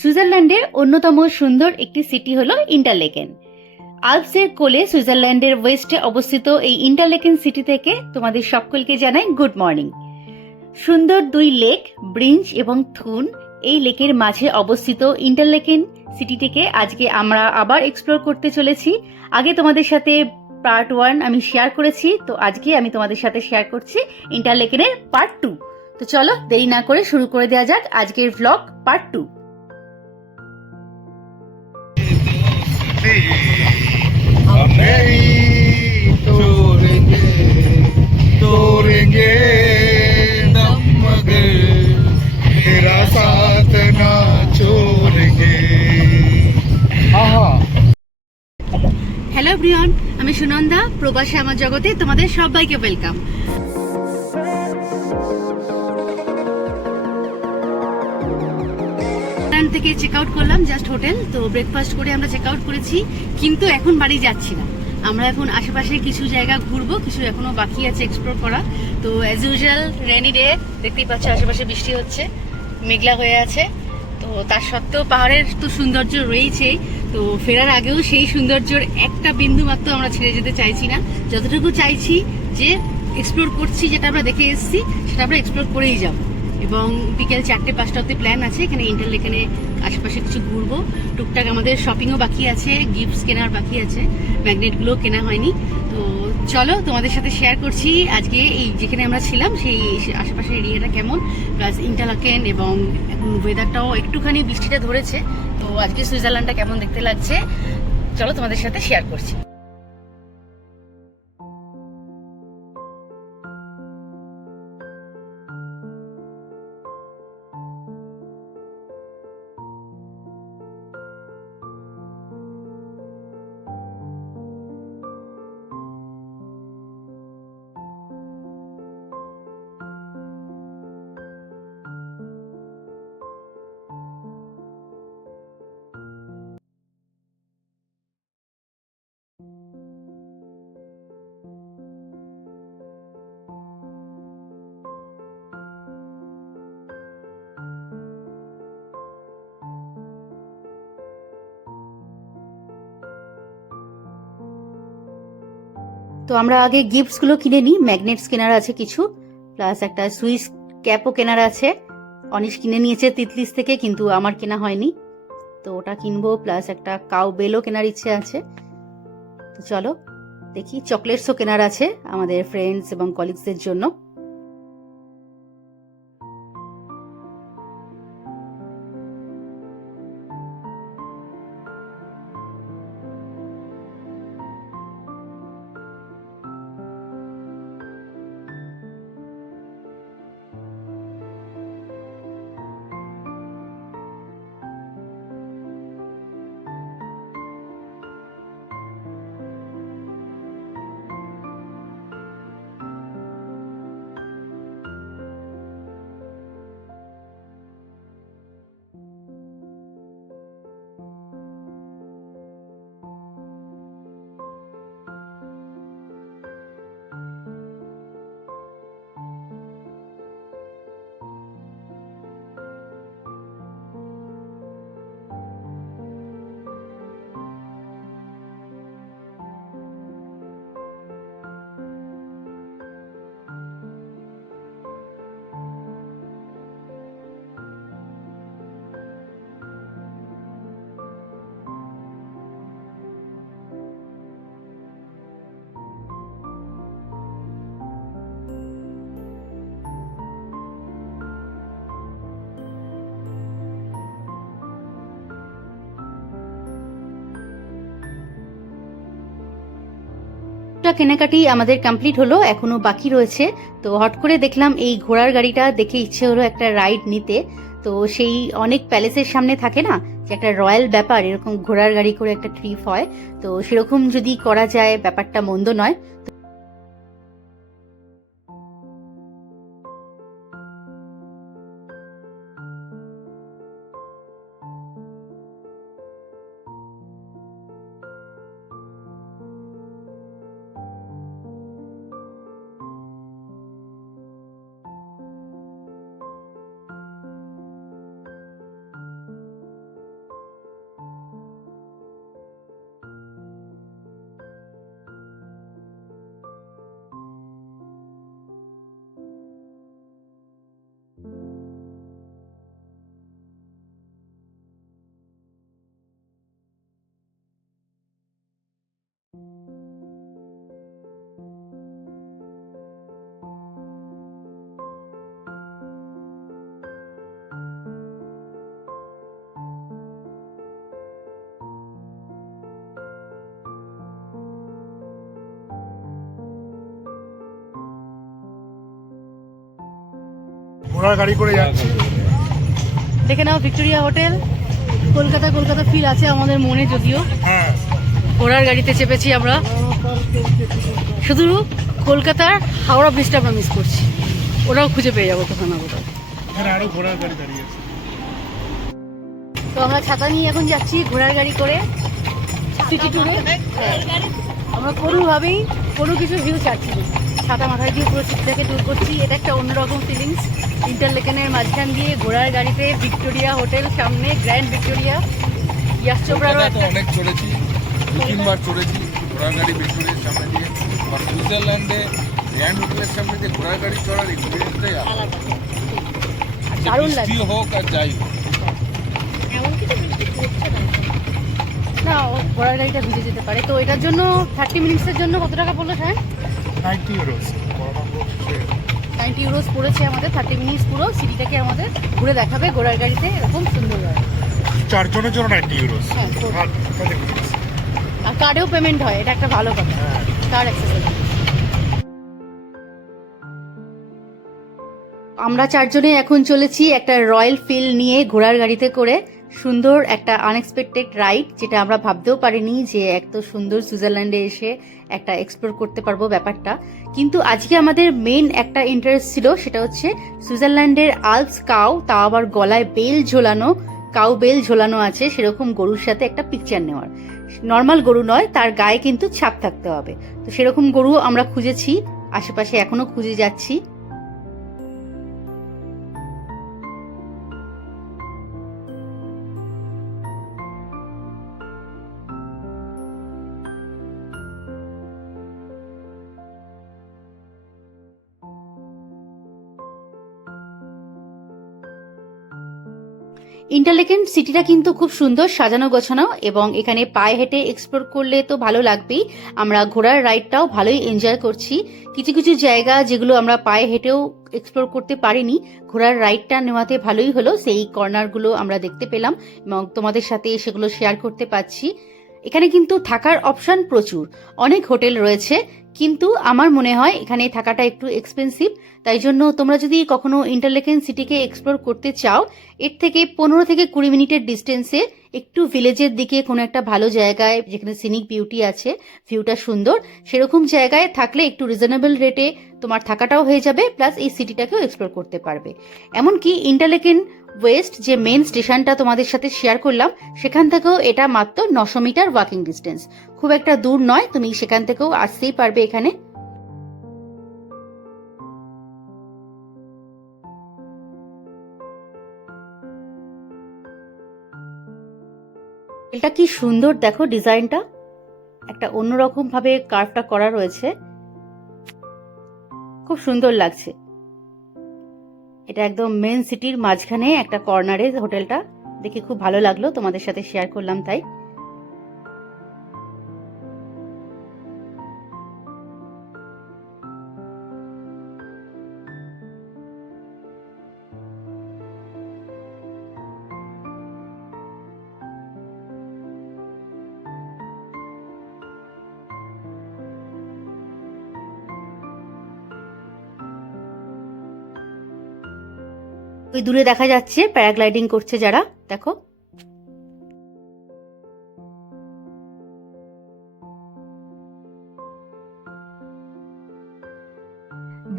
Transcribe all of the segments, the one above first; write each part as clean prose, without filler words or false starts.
সুইজারল্যান্ডের অন্যতম সুন্দর একটি সিটি হলো ইন্টারলেকেন। আল্পসের কোলে সুইজারল্যান্ডের ওয়েস্টে অবস্থিত এই ইন্টারলেকেন সিটি থেকে তোমাদের সকলকে জানাই গুড মর্নিং। সুন্দর দুই লেক ব্রিঞ্জ এবং থুন, এই লেকের মাঝে অবস্থিত ইন্টারলেকেন সিটিটিকে আজকে আমরা আবার এক্সপ্লোর করতে চলেছি। আগে তোমাদের সাথে পার্ট 1 আমি শেয়ার করেছি, তো আজকে আমি তোমাদের সাথে শেয়ার করছি ইন্টারলেকেনের পার্ট 2। তো চলো দেরি না করে শুরু করে দেওয়া যাক আজকের ভ্লগ পার্ট 2। हम नहीं तोड़ेंगे तोड़ेंगे दम मगर तेरा साथ ना छोड़ेंगे। হ্যালো এভরিওয়ান, আমি সুনন্দা, প্রবাসে আমার জগতে তোমাদের সবাইকে ওয়েলকাম। থেকে চেক আউট করলাম, জাস্ট হোটেল, তো ব্রেকফাস্ট করে আমরা চেক আউট করেছি, কিন্তু এখন বাড়ি যাচ্ছি না। আমরা এখন আশেপাশে কিছু জায়গা ঘুরবো, কিছু এখনো বাকি আছে এক্সপ্লোর করা। তো অ্যাজ ইউজুয়াল রেনি ডে, দেখতেই পাচ্ছ আশেপাশে বৃষ্টি হচ্ছে, মেঘলা হয়ে আছে। তো তার সত্ত্বেও পাহাড়ের তো সৌন্দর্য রয়েছেই, তো ফেরার আগেও সেই সৌন্দর্যের একটা বিন্দু মাত্র আমরা ছেড়ে যেতে চাইছি না। যতটুকু চাইছি যে এক্সপ্লোর করছি, যেটা আমরা দেখে এসেছি সেটা আমরা এক্সপ্লোর করেই যাব। এবং বিকেল 4-5টা অব্দি প্ল্যান আছে এখানে ইন্টারলেকেনে আশেপাশে কিছু ঘুরবো। টুকটাক আমাদের শপিংও বাকি আছে, গিফটস কেনার বাকি আছে, ম্যাগনেটগুলো কেনা হয়নি। তো চলো তোমাদের সাথে শেয়ার করছি আজকে এই যেখানে আমরা ছিলাম সেই আশেপাশের এরিয়াটা কেমন, প্লাস ইন্টারলেকেন, এবং এখন ওয়েদারটাও একটুখানি বৃষ্টিটা ধরেছে। তো আজকে সুইজারল্যান্ডটা কেমন দেখতে লাগছে চলো তোমাদের সাথে শেয়ার করছি। তো আমরা আগে গিফটসগুলো কিনে নিই, ম্যাগনেটস কেনার আছে কিছু, প্লাস একটা সুইস ক্যাপও কেনার আছে। অনিশ কিনে নিয়েছে তিতলিস থেকে, কিন্তু আমার কেনা হয়নি, তো ওটা কিনবো। প্লাস একটা কাউ বেলও কেনার ইচ্ছে আছে। তো চলো দেখি, চকলেটসও কেনার আছে আমাদের ফ্রেন্ডস এবং কলিগসদের জন্য। কেনাকাটি আমাদের কমপ্লিট হলো, এখনো বাকি রয়েছে। তো হট করে দেখলাম এই ঘোড়ার গাড়িটা, দেখে ইচ্ছে হলো একটা রাইড নিতে। তো সেই অনেক প্যালেসের সামনে থাকে না যে একটা রয়্যাল ব্যাপার, এরকম ঘোড়ার গাড়ি করে একটা ট্রিপ হয়, তো সেরকম যদি করা যায় ব্যাপারটা মন্দ নয়। ঘোড়ার গাড়ি করে যাচ্ছি। দেখে নাও Victoria hotel. Kolkata Kolkata feel আছে আমাদের মনে, যদিও হ্যাঁ, ঘোড়ার গাড়িতে চেপেছি আমরা। শুধু কলকাতার হাওড়া ব্রিজটা আমরা মিস করছি, ওটাও খুঁজে পেয়ে যাবো কোথাও না কোথাও। এখানে আরো ঘোড়ার গাড়ি দাঁড়িয়ে আছে। তো আমরা ছাতা নিয়ে এখন যাচ্ছি ঘোড়ার গাড়ি করে সিটি ট্যুরে। আমরা কোনোভাবেই কোনো কিছু ভিউ ছাড়ছি না, ছাতা মাথায় দিয়ে পুরো সিটিটাকে ট্যুর করছি। এটা একটা অন্যরকম ফিলিংস। ইন্টারলেকেনের মাঝখান দিয়ে ঘোড়ার গাড়িতে ভিক্টোরিয়া হোটেল সামনে, গ্র্যান্ড ভিক্টোরিয়া। ইয়াশ চোপড়ারও একটা অনেক চড়েছি, 2-3 বার চড়েছি ঘোড়ার গাড়ি ভিক্টোরিয়ার সামনে দিয়ে। আর সুইজারল্যান্ডে গ্র্যান্ড হোটেলের সামনে যে ঘোড়ার গাড়ি চড়ার এক্সপিরিয়েন্সটাই আলাদা, দারুণ লাগে। বৃষ্টি হোক আর যাই হোক। না, ঘোড়ার গাড়িটা ভিজে যেতে পারে। তো এটার জন্য 30 মিনিটসের জন্য কত টাকা পড়লো? হ্যাঁ, 90 ইউরোস। 90 ইউরোস পড়েছে আমাদের। 30 মিনিটস পুরো সিটিটাকে আমাদের ঘুরে দেখাবে ঘোড়ার গাড়িতে, এরকম সুন্দর হয়। 4 জনের জন্য 90 ইউরোস। হ্যাঁ, আর কার্ডেও পেমেন্ট হয়, এটা একটা ভালো কথা। হ্যাঁ, কার্ড অ্যাক্সেসেবল। আমরা 4 জনে এখন চলেছি একটা রয়্যাল ফিল নিয়ে ঘোড়ার গাড়িতে করে। সুন্দর একটা আনএক্সপেক্টেড রাইড, যেটা আমরা ভাবতেও পারিনি যে এত সুন্দর সুইজারল্যান্ডে এসে একটা এক্সপ্লোর করতে পারবো ব্যাপারটা। কিন্তু আজকে আমাদের মেইন একটা ইন্টারেস্ট ছিল, সেটা হচ্ছে সুইজারল্যান্ডের আলপস কাউ, তাও আবার গলায় বেল ঝোলানো, কাউ বেল ঝোলানো আছে সেরকম গরুর সাথে একটা পিকচার নেওয়ার। নর্মাল গরু নয়, তার গায়ে কিন্তু ছাপ থাকতে হবে। তো সেরকম গরু আমরা খুঁজেছি, আশেপাশে এখনো খুঁজে যাচ্ছি। ইন্টারলেকেন সিটিটা কিন্তু খুব সুন্দর সাজানো গোছানো, এবং এখানে পায়ে হেঁটে এক্সপ্লোর করলে তো ভালো লাগবেই। আমরা ঘোড়ার রাইডটাও ভালোই এনজয় করছি। কিছু কিছু জায়গা যেগুলো আমরা পায়ে হেঁটেও এক্সপ্লোর করতে পারিনি, ঘোড়ার রাইডটা নেওয়াতে ভালোই হলো। সেই কর্নারগুলো আমরা দেখতে পেলাম এবং তোমাদের সাথে সেগুলো শেয়ার করতে পারছি। এখানে কিন্তু থাকার অপশন প্রচুর, অনেক হোটেল রয়েছে, কিন্তু আমার মনে হয় এখানে থাকাটা একটু এক্সপেন্সিভ। তাই জন্য তোমরা যদি কখনো ইন্টারলেকেন সিটিকে এক্সপ্লোর করতে চাও, এর থেকে 15 থেকে 20 মিনিটের ডিস্টেন্সে একটু ভিলেজের দিকে কোনো একটা ভালো জায়গায়, যেখানে সিনিক বিউটি আছে, ভিউটা সুন্দর, সেরকম জায়গায় থাকলে একটু রিজনেবল রেটে তোমার থাকাটাও হয়ে যাবে, প্লাস এই সিটিটাকেও এক্সপ্লোর করতে পারবে। এমনকি ইন্টারলেকেন ওয়েস্ট যে মেন স্টেশনটা তোমাদের সাথে শেয়ার করলাম, সেখান থেকেও এটা মাত্র 900 মিটার ওয়াকিং ডিস্টেন্স, খুব একটা দূর নয়, তুমি সেখান থেকেও আসতেই পারবে এখানে। এটা কি সুন্দর দেখো, ডিজাইনটা একটা অন্যরকম ভাবে কার্ভটা করা রয়েছে, খুব সুন্দর লাগছে। এটা একদম মেন সিটির মাঝখানে একটা কর্নারে হোটেলটা, দেখে খুব ভালো লাগলো, তোমাদের সাথে শেয়ার করলাম তাই। ওই দূরে দেখা যাচ্ছে প্যারাগ্লাইডিং করছে যারা, দেখো।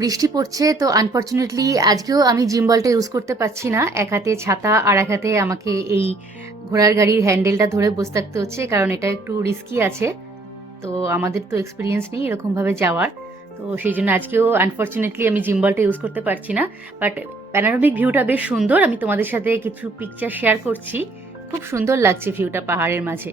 বৃষ্টি পড়ছে, তো আনফর্চুনেটলি আজকেও আমি জিম্বলটা ইউজ করতে পারছি না। এক হাতে ছাতা আর এক হাতে আমাকে এই ঘোড়ার গাড়ির হ্যান্ডেলটা ধরে বসে থাকতে হচ্ছে, কারণ এটা একটু রিস্কি আছে। তো আমাদের তো এক্সপিরিয়েন্স নেই এরকমভাবে যাওয়ার, তো সেই জন্য আজকেও আনফর্চুনেটলি আমি জিম্বলটা ইউজ করতে পারছি না। বাট প্যানোরামিক ভিউটা বেশ সুন্দর, আমি তোমাদের সাথে কিছু পিকচার শেয়ার করছি। খুব সুন্দর লাগছে ভিউটা পাহাড়ের মাঝে।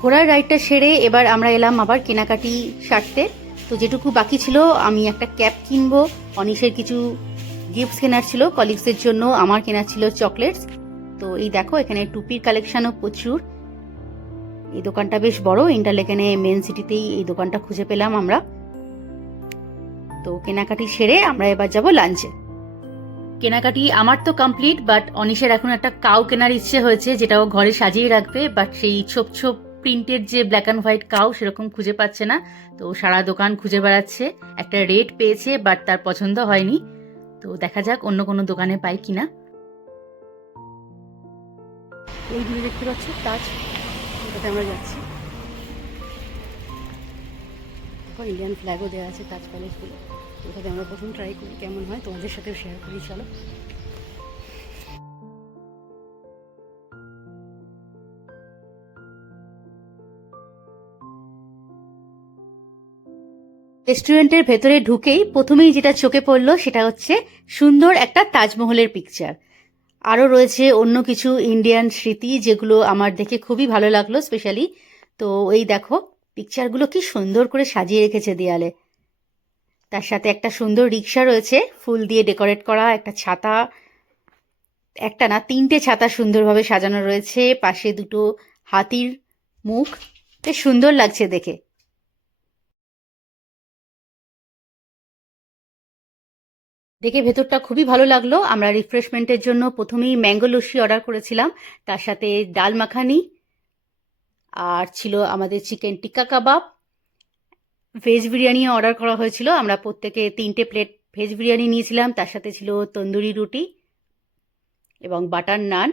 ঘোড়ার রাইডটা সেরে এবার আমরা এলাম আবার কেনাকাটি সারতে। তো যেটুকু বাকি ছিল, আমি একটা ক্যাপ কিনবো, অনিশের কিছু গিফটস কেনার ছিল কলিগসের জন্য, আমার কেনার ছিল চকলেটস। তো এই দেখো, এখানে টুপির কালেকশনও প্রচুর। এই দোকানটা বেশ বড়, ইন্টারলেকেনে মেন সিটিতেই এই দোকানটা খুঁজে পেলাম আমরা। তো কেনাকাটি সেরে আমরা এবার যাব লাঞ্চে। কেনাকাটি আমার তো কমপ্লিট, বাট অনিশের এখন একটা কাউ কেনার ইচ্ছে হয়েছে, যেটা ও ঘরে সাজিয়ে রাখবে। বাট সেই ছোপ ছোপ প্রিন্টেড যে ব্ল্যাক অ্যান্ড হোয়াইট কাউ সেরকম খুঁজে পাচ্ছে না। তো সারা দোকান খুঁজে বেড়াচ্ছে, একটা রেড পেয়েছে বাট তার পছন্দ হয়নি। তো দেখা যাক অন্য কোনো দোকানে পাই কিনা। এই দূরে দেখতে পাচ্ছি তাজ, ওটাতে আমরা যাচ্ছি। ইন্ডিয়ান ফ্ল্যাগও দেওয়া আছে তাজ প্যালেস বলে, ওটাতে আমরা প্রথম ট্রাই করি কেমন হয়, তোমাদের সাথেও শেয়ার করি। চলো। রেস্টুরেন্টের ভেতরে ঢুকেই প্রথমেই যেটা চোখে পড়লো সেটা হচ্ছে সুন্দর একটা তাজমহলের পিকচার। আরও রয়েছে অন্য কিছু ইন্ডিয়ান স্মৃতি যেগুলো আমার দেখে খুবই ভালো লাগলো স্পেশালি। তো এই দেখো পিকচারগুলো কি সুন্দর করে সাজিয়ে রেখেছে দেয়ালে। তার সাথে একটা সুন্দর রিক্সা রয়েছে ফুল দিয়ে ডেকোরেট করা, একটা ছাতা, একটা না 3টে ছাতা সুন্দরভাবে সাজানো রয়েছে, পাশে 2টো হাতির মুখ, বেশ সুন্দর লাগছে দেখে। দেখে ভেতরটা খুবই ভালো লাগলো। আমরা রিফ্রেশমেন্টের জন্য প্রথমেই ম্যাঙ্গো লস্যি অর্ডার করেছিলাম, তার সাথে ডাল মাখানি, আর ছিল আমাদের চিকেন টিক্কা কাবাব, ভেজ বিরিয়ানিও অর্ডার করা হয়েছিল। আমরা প্রত্যেকে 3টে প্লেট ভেজ বিরিয়ানি নিয়েছিলাম, তার সাথে ছিল তন্দুরি রুটি এবং বাটার নান।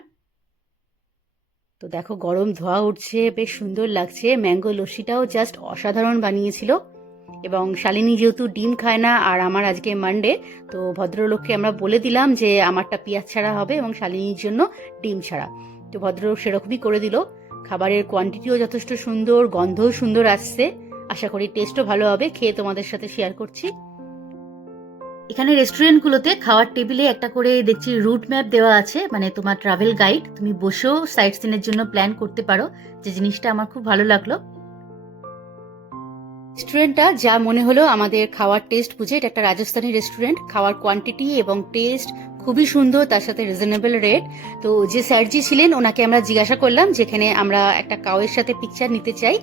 তো দেখো গরম ধোয়া উঠছে, বেশ সুন্দর লাগছে। ম্যাঙ্গো লস্যিটাও জাস্ট অসাধারণ বানিয়েছিল। এবং শালিনী যেহেতু ডিম খায় না আর আমার আজকে মানডে, তো ভদ্রলোককে আমরা বলে দিলাম যে আমারটা পেঁয়াজ ছাড়া হবে এবং শালিনীর জন্য ডিম ছাড়া। তো ভদ্রলোক সেরকমই করে দিল। খাবারের কোয়ান্টিটিও যথেষ্ট সুন্দর, গন্ধও সুন্দর আসছে, আশা করি টেস্টও ভালো হবে। খেয়ে তোমাদের সাথে শেয়ার করছি। এখানে রেস্টুরেন্টগুলোতে খাওয়ার টেবিলে একটা করে দেখছি রুট ম্যাপ দেওয়া আছে, মানে তোমার ট্রাভেল গাইড, তুমি বসেও সাইট সিনের জন্য প্ল্যান করতে পারো, যে জিনিসটা আমার খুব ভালো লাগলো। রেস্টুরেন্টটা যা মনে হলো আমাদের খাওয়ার টেস্ট বুঝে, এটা একটা রাজস্থানী রেস্টুরেন্ট। খাওয়ার কোয়ান্টিটি এবং টেস্ট খুবই সুন্দর, তার সাথে রিজনেবল রেট। তো যে স্যারজি ছিলেন ওনাকে আমরা জিজ্ঞাসা করলাম যেখানে আমরা একটা কাউয়ের সাথে পিকচার নিতে চাই,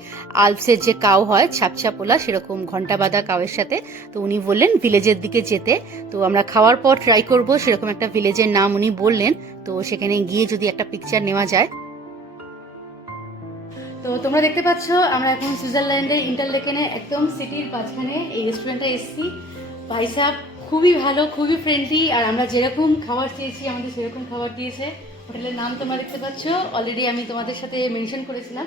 আলপসের যে কাউ হয় ছাপছাপোলা সেরকম ঘন্টা বাঁধা কাউয়ের সাথে। তো উনি বললেন ভিলেজের দিকে যেতে। তো আমরা খাওয়ার পর ট্রাই করব, সেরকম একটা ভিলেজের নাম উনি বললেন। তো সেখানে গিয়ে যদি একটা পিকচার নেওয়া যায়। তো তোমরা দেখতে পাচ্ছ আমরা এখন সুইজারল্যান্ডের ইন্টারলেকেনে একদম সিটির মাঝখানে এই রেস্টুরেন্টে এসেছি। ভাই সাহেব খুবই ভালো, খুবই ফ্রেন্ডলি, আর আমরা যেরকম খাবার চেয়েছি আমাদের সেরকম খাবার দিয়েছে। হোটেলের নাম তোমরা দেখতে পাচ্ছ, অলরেডি আমি তোমাদের সাথে মেনশন করেছিলাম।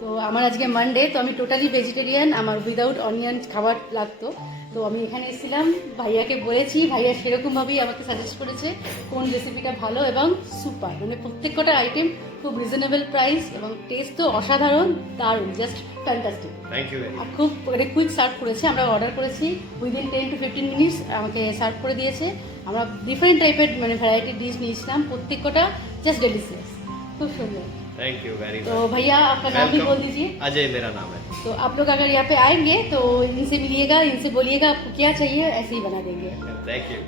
তো আমার আজকে মানডে, তো আমি টোটালি ভেজিটেরিয়ান, আমার উইদাউট অনিয়ন খাবার লাগতো। তো আমি এখানে এসেছিলাম, ভাইয়াকে বলেছি, ভাইয়া সেরকমভাবেই আমাকে সাজেস্ট করেছে কোন রেসিপিটা ভালো এবং সুপার, মানে প্রত্যেকটা আইটেম খুব রিজনেবল প্রাইস এবং টেস্ট তো অসাধারণ, দারুণ, জাস্ট ফ্যান্টাস্টিক। Thank you. আর খুব কুইক সার্ভ করেছে, আমরা অর্ডার করেছি উইদিন 10 to 15 মিনিটস আমাকে সার্ভ করে দিয়েছে। আমরা ডিফারেন্ট টাইপের মানে ভ্যারাইটি ডিশ নিয়েছিলাম, প্রত্যেকটা জাস্ট ডেলিশিয়াস, খুব সুন্দর। थैंक यू वेरी तो मच। भैया आपका नाम भी बोल दीजिए। अजय मेरा नाम है। तो आप लोग अगर यहाँ पे आएंगे तो इनसे मिलिएगा, इनसे बोलिएगा आपको क्या चाहिए, ऐसे ही बना देंगे। Thank you.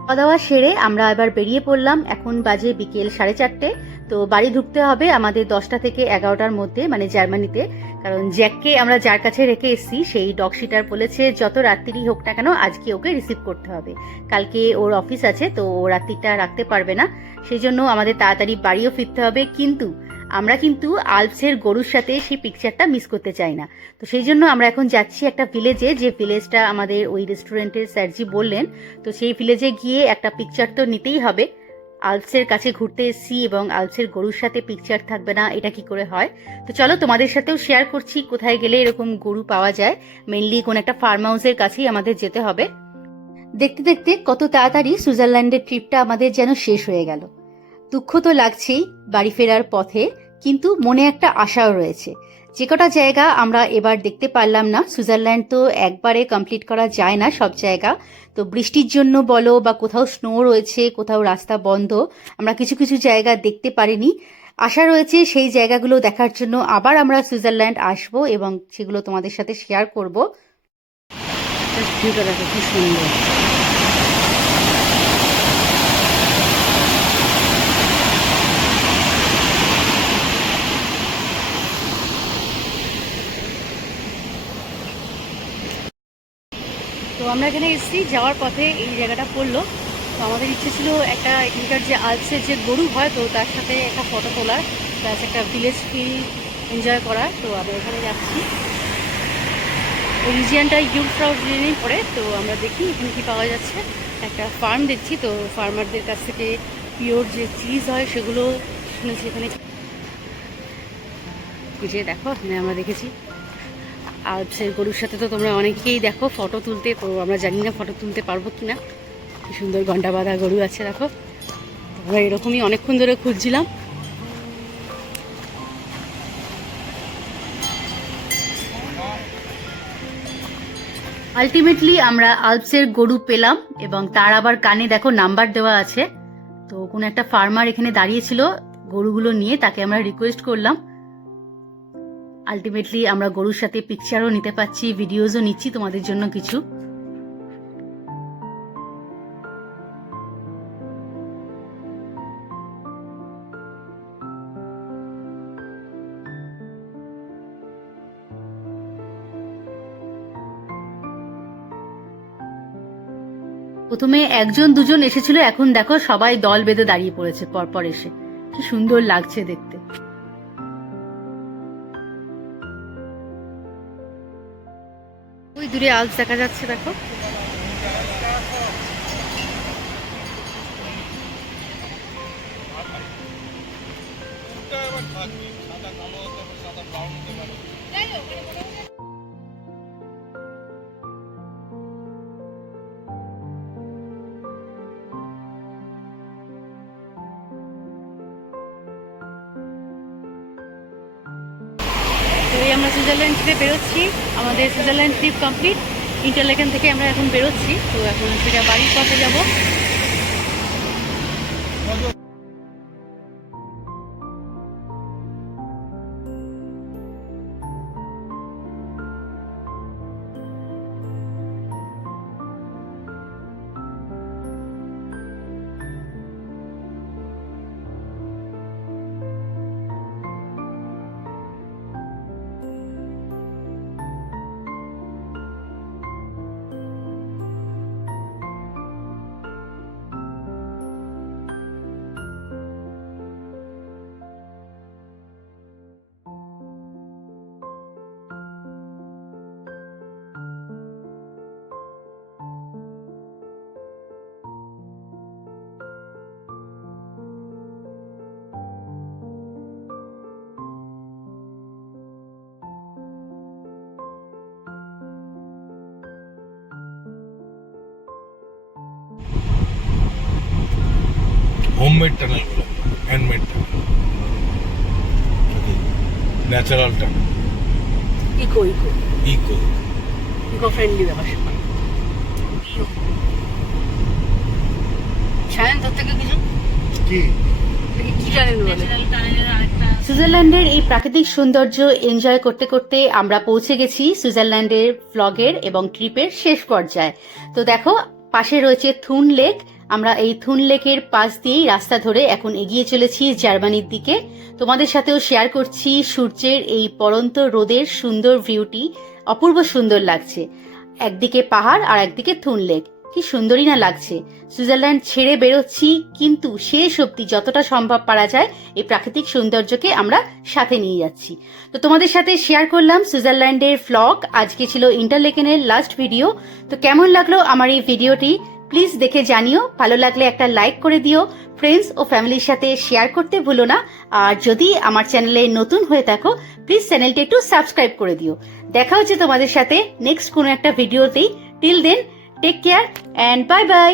খাওয়া দাওয়া সেরে আমরা এবার বেরিয়ে পড়লাম। এখন বাজে বিকেল 4:30। তো বাড়ি ঢুকতে হবে আমাদের 10টা থেকে 11টার মধ্যে, মানে জার্মানিতে। কারণ জ্যাককে আমরা যার কাছে রেখে এসেছি সেই ডগ সিটার বলেছে যত রাত্রি হোক না কেন আজকে ওকে রিসিভ করতে হবে, কালকে ওর অফিস আছে, তো ও রাত্রিটা রাখতে পারবে না। সেই জন্য আমাদের তাড়াতাড়ি বাড়িও ফিরতে হবে। কিন্তু আমরা কিন্তু আলপসের গরুর সাথে সেই পিকচারটা মিস করতে চাই না। তো সেই জন্য আমরা এখন যাচ্ছি একটা ভিলেজে, যে ভিলেজটা আমাদের ওই রেস্টুরেন্টের স্যারজি বললেন। তো সেই ভিলেজে গিয়ে একটা পিকচার তো নিতেই হবে। আলপসের কাছে ঘুরতে এসেছি এবং আলপসের গরুর সাথে পিকচার থাকবে না, এটা কি করে হয়। তো চলো তোমাদের সাথেও শেয়ার করছি কোথায় গেলে এরকম গরু পাওয়া যায়। মেনলি কোন একটা ফার্ম হাউসের কাছেই আমাদের যেতে হবে। দেখতে দেখতে কত তাড়াতাড়ি সুইজারল্যান্ডের ট্রিপটা আমাদের যেন শেষ হয়ে গেল। দুঃখ তো লাগছেই বাড়ি ফেরার পথে, কিন্তু মনে একটা আশাও রয়েছে। যে কটা জায়গা আমরা এবার দেখতে পারলাম না, সুইজারল্যান্ড তো একবারে কমপ্লিট করা যায় না সব জায়গা। তো বৃষ্টির জন্য বলো বা কোথাও স্নো রয়েছে, কোথাও রাস্তা বন্ধ, আমরা কিছু কিছু জায়গা দেখতে পারিনি। আশা রয়েছে সেই জায়গাগুলো দেখার জন্য আবার আমরা সুইজারল্যান্ড আসবো এবং সেগুলো তোমাদের সাথে শেয়ার করবো। ভিউটা দেখো কি সুন্দর। তো আমরা এখানে এসেছি, যাওয়ার পথে এই জায়গাটা পড়লো। তো আমাদের ইচ্ছে ছিল একটা এখানকার যে আলপসের যে গরু হয় তো তার সাথে একটা ফটো তোলার। তো প্লাস একটা ভিলেজ ফিল এনজয় করার। তো আমরা এখানে যাচ্ছি, এই রিজিয়ানটা ইউফ্রাউ রিজিয়নেই পড়ে। তো আমরা দেখি এখানে কী পাওয়া যাচ্ছে। একটা ফার্ম দেখছি, তো ফার্মারদের কাছ থেকে পিওর যে চিজ হয় সেগুলো শুনেছি এখানে। যে দেখো এখানে আমরা দেখেছি আলপসের গরুর সাথে তো তোমরা অনেকেই দেখো ফটো তুলতে, তো আমরা জানি না ফটো তুলতে পারবো কি না। কি সুন্দর ঘন্টা বাঁধা গরু আছে দেখো। আমরা এরকমই অনেকক্ষণ ধরে খুঁজছিলাম। আলটিমেটলি আমরা আলপসের গরু পেলাম এবং তার আবার কানে দেখো নাম্বার দেওয়া আছে। তো কোনো একটা ফার্মার এখানে দাঁড়িয়েছিল গরুগুলো নিয়ে, তাকে আমরা রিকোয়েস্ট করলাম। আলটিমেটলি আমরা গরুর সাথে পিকচারও নিতে পারছি, ভিডিওজও নিচ্ছি তোমাদের জন্য কিছু। প্রথমে একজন দুজন এসেছিল, এখন দেখো সবাই দল বেঁধে দাঁড়িয়ে পড়েছে পরপর এসে। কি সুন্দর লাগছে দেখতে। ওই দূরে আলপস দেখা যাচ্ছে দেখো। এই আমরা সুইজারল্যান্ড থেকে বেরোচ্ছি, আমাদের সুইজারল্যান্ড ট্রিপ কমপ্লিট। ইন্টারলেকেন থেকে আমরা এখন বেরোচ্ছি, তো এখন সেটা বাড়ির পথে যাব। হোমমেড টানেল গুলো, handmade tunnel, natural tunnel, eco eco eco eco friendly ব্যাপার। সায়ন তোর থেকে কিছু কি সুইজারল্যান্ডের এই প্রাকৃতিক সৌন্দর্য এনজয় করতে করতে আমরা পৌঁছে গেছি সুইজারল্যান্ডের ভ্লগের এবং ট্রিপের শেষ পর্যায়ে। তো দেখো পাশে রয়েছে থুন লেক। আমরা এই থুন লেকের পাশ দিয়েই রাস্তা ধরে এখন এগিয়ে চলেছি জার্মানির দিকে। তোমাদের সাথেও শেয়ার করছি সূর্যের এই পড়ন্ত রোদের সুন্দর ভিউটি, অপূর্ব সুন্দর লাগছে। একদিকে পাহাড় আর একদিকে থুন লেক, কি সুন্দরই না লাগছে। সুইজারল্যান্ড ছেড়ে বেরোচ্ছি, কিন্তু শেষ অবধি যতটা সম্ভব পারা যায় এই প্রাকৃতিক সৌন্দর্যকে আমরা সাথে নিয়ে যাচ্ছি। তো তোমাদের সাথে শেয়ার করলাম সুইজারল্যান্ডের ভ্লগ। আজকে ছিল ইন্টারলেকেনের লাস্ট ভিডিও। তো কেমন লাগলো আমার এই ভিডিওটি প্লিজ দেখে জানিও। ভালো লাগলে একটা লাইক করে দিও, ফ্রেন্ডস ও ফ্যামিলির সাথে শেয়ার করতে ভুলো না। আর যদি আমার চ্যানেলে নতুন হয়ে থাকো প্লিজ চ্যানেলটি একটু সাবস্ক্রাইব করে দিও। দেখা হচ্ছে তোমাদের সাথে নেক্সট কোনো একটা ভিডিওতেই। Till then, take care and bye by.